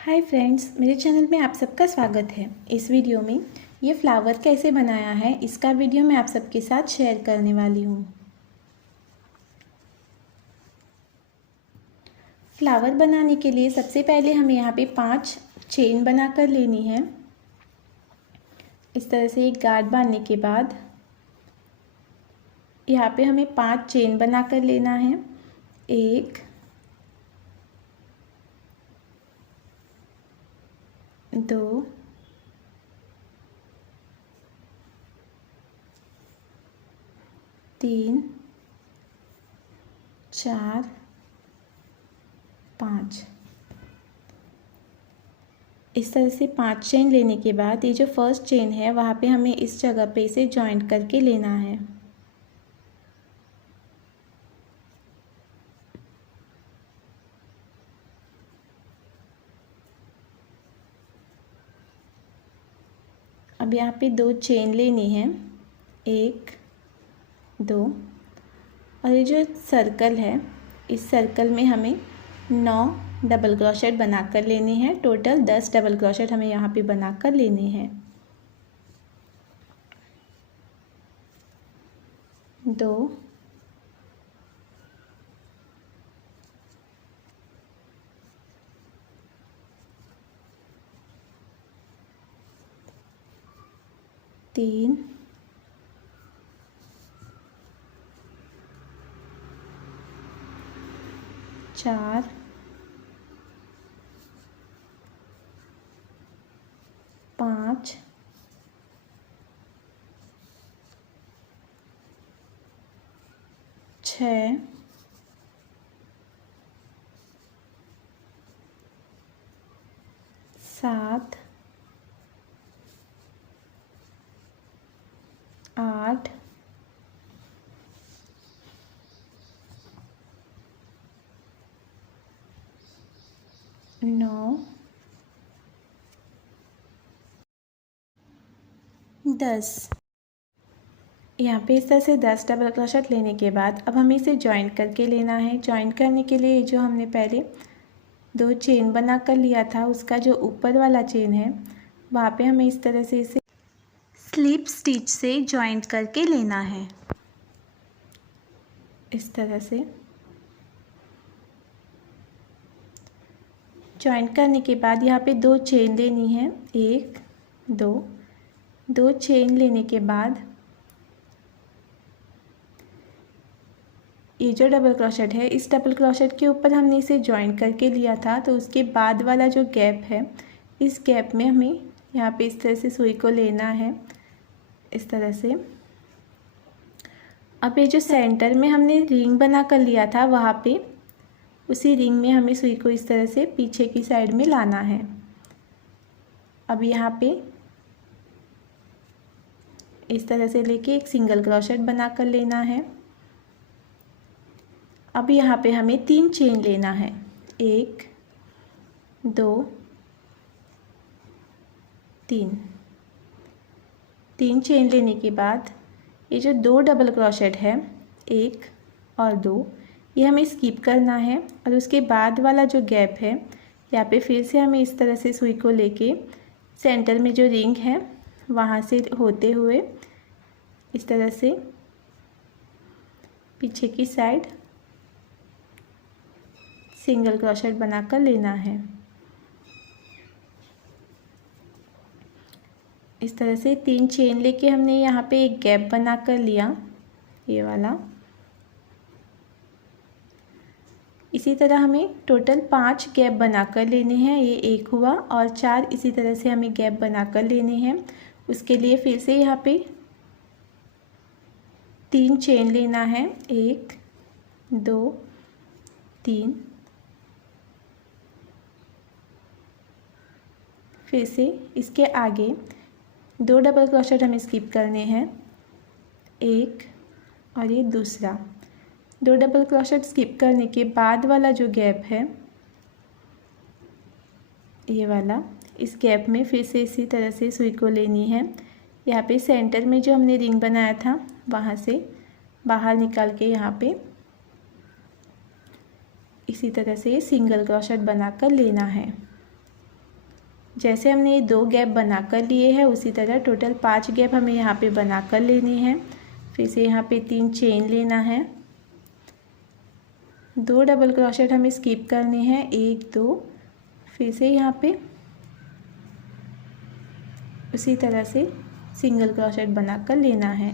Hi friends, मेरे channel में आप सबका स्वागत है। इस वीडियो में ये फ्लावर कैसे बनाया है इसका वीडियो मैं आप सबके साथ शेयर करने वाली हूँ। फ्लावर बनाने के लिए सबसे पहले हमें यहाँ पे 5 चेन बनाकर लेनी है। इस तरह से एक गांठ बांधने के बाद यहाँ पे हमें 5 चेन बनाकर लेना है। 1 2 3 4 5। इस तरह से 5 चेन लेने के बाद ये जो फर्स्ट चेन है वहाँ पे हमें इस जगह पे इसे जॉइंट करके लेना है। अब यहाँ पे 2 चेन लेनी है, 1 2, और ये जो सर्कल है इस सर्कल में हमें 9 डबल क्रोशेट बनाकर लेने हैं। टोटल 10 डबल क्रोशेट हमें यहाँ पे बनाकर लेने हैं। 2 3 4 5 6 7 8 9 10। यहाँ पे इस तरह से 10 डबल क्रोशेट लेने के बाद अब हमें इसे जॉइंट करके लेना है। जॉइंट करने के लिए जो हमने पहले 2 चेन बना कर लिया था उसका जो ऊपर वाला चेन है वहाँ पे हमें इस तरह से इसे स्लिप स्टिच से जॉइंट करके लेना है। इस तरह से जॉइंट करने के बाद यहाँ पे 2 चेन लेनी है, 1 2 चेन लेने के बाद ये जो डबल क्रोशेट है इस डबल क्रोशेट के ऊपर हमने इसे जॉइंट करके लिया था, तो उसके बाद वाला जो गैप है इस गैप में हमें यहाँ पे इस तरह से सुई को लेना है। इस तरह से अब ये जो सेंटर में हमने रिंग बना कर लिया था वहाँ पे उसी रिंग में हमें सुई को इस तरह से पीछे की साइड में लाना है। अब यहाँ पे इस तरह से लेके एक सिंगल क्रोशेट बना कर लेना है। अब यहाँ पे हमें 3 चेन लेना है, 1 2 3 चेन लेने के बाद ये जो 2 डबल क्रोशेट है 1 और 2 ये हमें स्किप करना है और उसके बाद वाला जो गैप है यहाँ पे फिर से हमें इस तरह से सुई को लेके सेंटर में जो रिंग है वहाँ से होते हुए इस तरह से पीछे की साइड सिंगल क्रोशेट बनाकर लेना है। इस तरह से 3 चेन लेके हमने यहाँ पे एक गैप बना कर लिया, ये वाला। इसी तरह हमें टोटल 5 गैप बना कर लेने हैं, ये एक हुआ और 4 इसी तरह से हमें गैप बना कर लेने हैं। उसके लिए फिर से यहाँ पे 3 चेन लेना है, 1 2 3, फिर से इसके आगे 2 डबल क्रोशेट हमें स्किप करने हैं, 1 और ये दूसरा। 2 डबल क्रोशेट स्किप करने के बाद वाला जो गैप है ये वाला, इस गैप में फिर से इसी तरह से सुई को लेनी है। यहाँ पे सेंटर में जो हमने रिंग बनाया था वहाँ से बाहर निकाल के यहाँ पे इसी तरह से सिंगल क्रोशेट बनाकर लेना है। जैसे हमने ये 2 गैप बना कर लिए हैं उसी तरह टोटल 5 गैप हमें यहाँ पे बना कर लेनी है। फिर से यहाँ पे 3 चेन लेना है, 2 डबल क्रोशेट हमें स्किप करने हैं, 1 2, फिर से यहाँ पे उसी तरह से सिंगल क्रोशेट बना कर लेना है।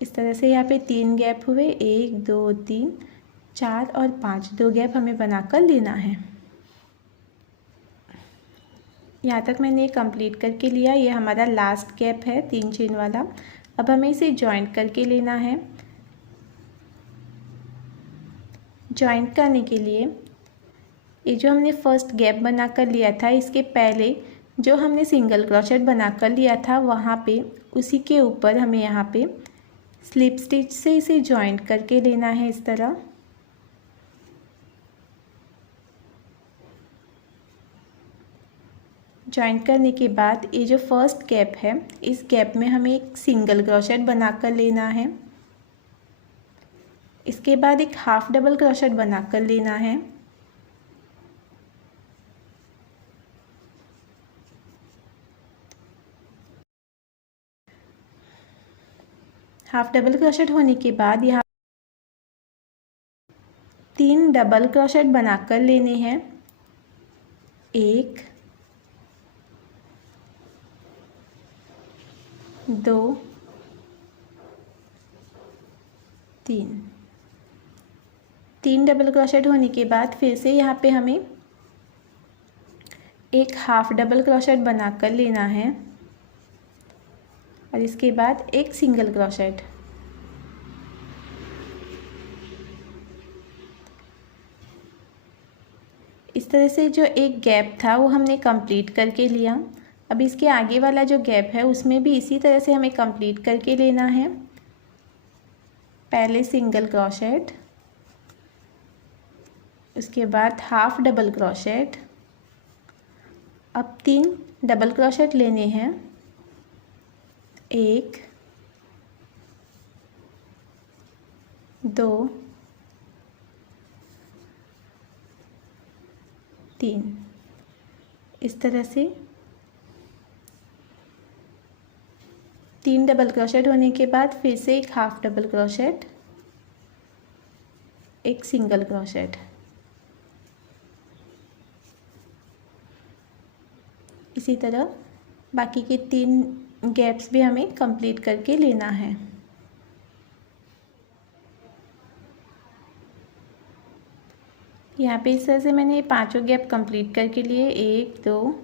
इस तरह से यहाँ पे 3 गैप हुए, 1 2 3 4 और 5, 2 गैप हमें बना कर लेना है। यहाँ तक मैंने कंप्लीट करके लिया। ये हमारा लास्ट गैप है 3 चेन वाला। अब हमें इसे जॉइंट करके लेना है। जॉइंट करने के लिए ये जो हमने फर्स्ट गैप बना कर लिया था, इसके पहले जो हमने सिंगल क्रोशेट बना कर लिया था वहाँ पे उसी के ऊपर हमें यहाँ पे स्लिप स्टिच से इसे जॉइंट करके लेना है इस तरह। जॉइंट करने के बाद ये जो फर्स्ट गैप है, इस गैप में हमें एक सिंगल क्रोशेट बना कर लेना है। इसके बाद एक हाफ डबल क्रोशेट बना कर लेना है। हाफ डबल क्रोशेट होने के बाद यहाँ 3 डबल क्रोशेट बना कर लेने हैं, 1 2 3 डबल क्रोशेट होने के बाद फिर से यहाँ पे हमें एक हाफ डबल क्रोशेट बना कर लेना है और इसके बाद एक सिंगल क्रोशेट। इस तरह से जो एक गैप था वो हमने कंप्लीट करके लिया। अब इसके आगे वाला जो गैप है उसमें भी इसी तरह से हमें कंप्लीट करके लेना है। पहले सिंगल क्रोशेट, उसके बाद हाफ डबल क्रोशेट। अब 3 डबल क्रोशेट लेने हैं, 1 2 3। इस तरह से 3 डबल क्रोशेट होने के बाद फिर से एक हाफ डबल क्रोशेट, एक सिंगल क्रोशेट। इसी तरह बाकी के 3 गैप्स भी हमें कंप्लीट करके लेना है। यहाँ पे इस तरह से मैंने 5 गैप कंप्लीट करके लिए, 1 2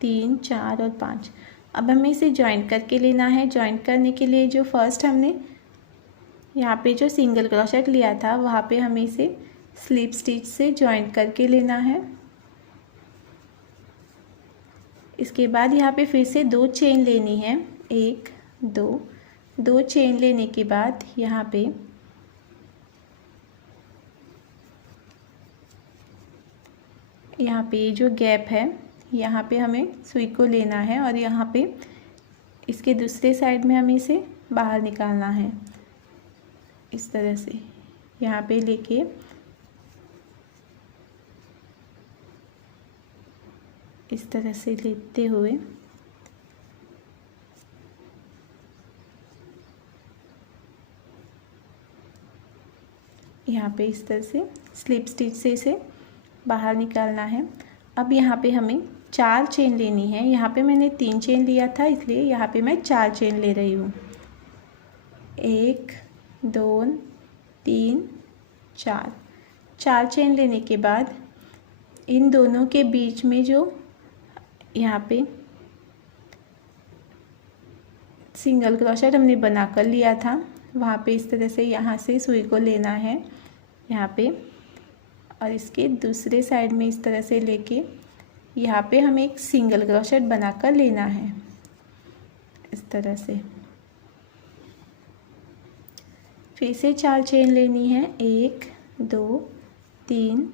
3 4 और 5। अब हमें इसे जॉइंट करके लेना है। जॉइंट करने के लिए जो फर्स्ट हमने यहाँ पे जो सिंगल क्रोशेट लिया था वहाँ पे हमें इसे स्लिप स्टिच से जॉइंट करके लेना है। इसके बाद यहाँ पे फिर से 2 चेन लेनी है, 1 2 चेन लेने के बाद यहाँ पे जो गैप है यहाँ पे हमें सुई को लेना है और यहाँ पे इसके दूसरे साइड में हमें इसे बाहर निकालना है। इस तरह से यहाँ पे लेके इस तरह से लेते हुए यहाँ पे इस तरह से स्लिप स्टिच से इसे बाहर निकालना है। अब यहाँ पे हमें 4 चेन लेनी है। यहाँ पे मैंने 3 चेन लिया था इसलिए यहाँ पे मैं 4 चेन ले रही हूँ, 1 2 3 4 चेन लेने के बाद इन दोनों के बीच में जो यहाँ पे सिंगल क्रोशेट हमने बना कर लिया था वहाँ पे इस तरह से यहाँ से सुई को लेना है यहाँ पे और इसके दूसरे साइड में इस तरह से लेके यहाँ पे हमें एक सिंगल क्रोशेट बना कर लेना है। इस तरह से फिर से 4 चेन लेनी है, 1 2 3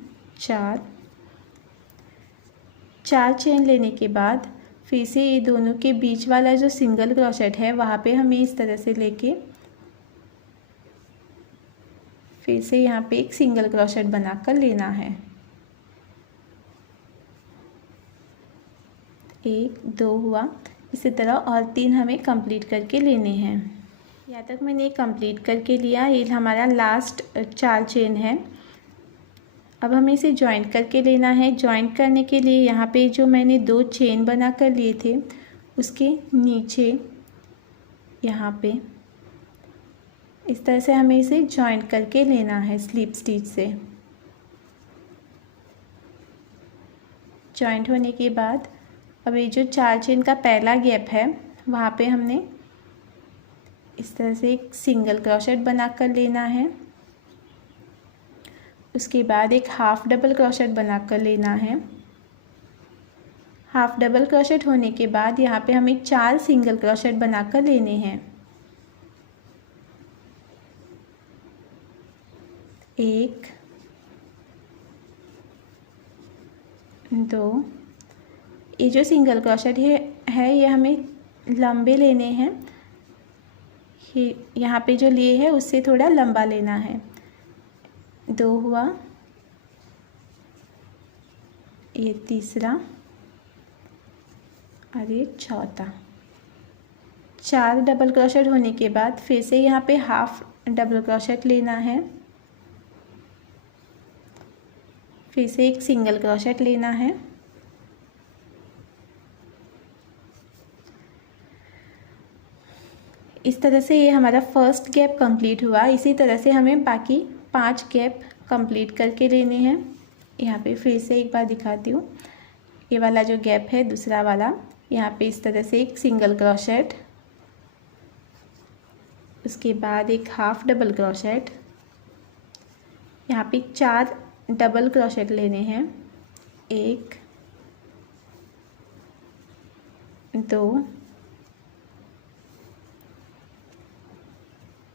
4 चेन लेने के बाद फिर से ये दोनों के बीच वाला जो सिंगल क्रोशेट है वहाँ पे हमें इस तरह से लेके फिर से यहाँ पे एक सिंगल क्रोशेट बना कर लेना है। 1 2 हुआ। इसी तरह और 3 हमें कंप्लीट करके लेने हैं। यहाँ तक मैंने कंप्लीट करके लिया। ये हमारा लास्ट 4 चेन है। अब हमें इसे जॉइंट करके लेना है। जॉइंट करने के लिए यहाँ पे जो मैंने 2 चेन बना कर लिए थे उसके नीचे यहाँ पे इस तरह से हमें इसे जॉइंट करके लेना है स्लिप स्टिच से। जॉइंट होने के बाद अब ये जो 4 चेन का पहला गैप है वहाँ पे हमने इस तरह से एक सिंगल क्रोशेट बना कर लेना है। उसके बाद एक हाफ डबल क्रोशेट बना कर लेना है। हाफ डबल क्रोशेट होने के बाद यहाँ पे हमें 4 सिंगल क्रोशेट बना कर लेने हैं। 1 2, ये जो सिंगल क्रोशेट है ये हमें लंबे लेने हैं। यहाँ पे जो लिए है उससे थोड़ा लंबा लेना है। 2 हुआ, ये तीसरा और ये चौथा। 4 डबल क्रोशेट होने के बाद फिर से यहाँ पे हाफ डबल क्रोशेट लेना है। फिर से एक सिंगल क्रोशेट लेना है। इस तरह से ये हमारा फर्स्ट गैप कंप्लीट हुआ। इसी तरह से हमें बाकी 5 गैप कंप्लीट करके लेने हैं। यहाँ पे फिर से एक बार दिखाती हूँ। ये वाला जो गैप है दूसरा वाला, यहाँ पे इस तरह से एक सिंगल क्रोशेट, उसके बाद एक हाफ डबल क्रोशेट, यहाँ पे 4 डबल क्रोशेट लेने हैं। 1 2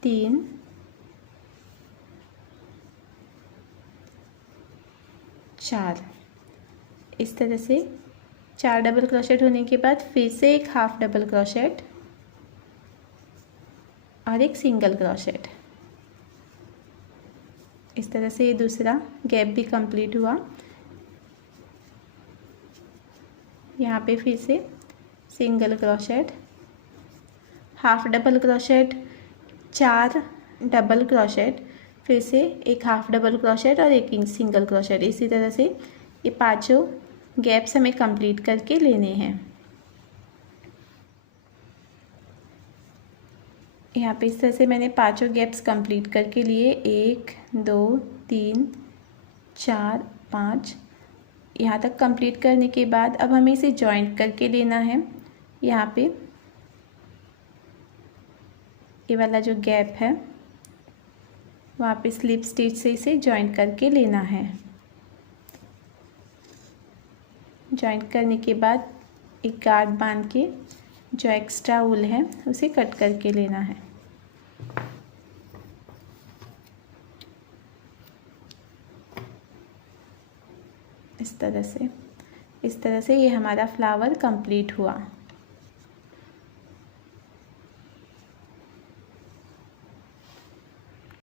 3 4। इस तरह से 4 डबल क्रोशेट होने के बाद फिर से एक हाफ डबल क्रोशेट और एक सिंगल क्रोशेट। इस तरह से ये दूसरा गैप भी कंप्लीट हुआ। यहाँ पे फिर से single crochet, half double crochet, 4 double crochet, फिर से एक हाफ डबल क्रोशेट और एक सिंगल क्रोशेट। इसी तरह से ये 5 गैप्स हमें कंप्लीट करके लेने हैं। यहाँ पे इस तरह से मैंने 5 गैप्स कंप्लीट करके लिए। 1 2 3 4 5। यहाँ तक कंप्लीट करने के बाद अब हमें इसे जॉइंट करके लेना है। यहाँ पे ये वाला जो गैप है वहाँ पे स्लिप स्टिच से इसे जॉइंट करके लेना है। जॉइंट करने के बाद एक गार्ड बांध के जो एक्स्ट्रा वूल है उसे कट करके लेना है। इस तरह से ये हमारा फ्लावर कंप्लीट हुआ।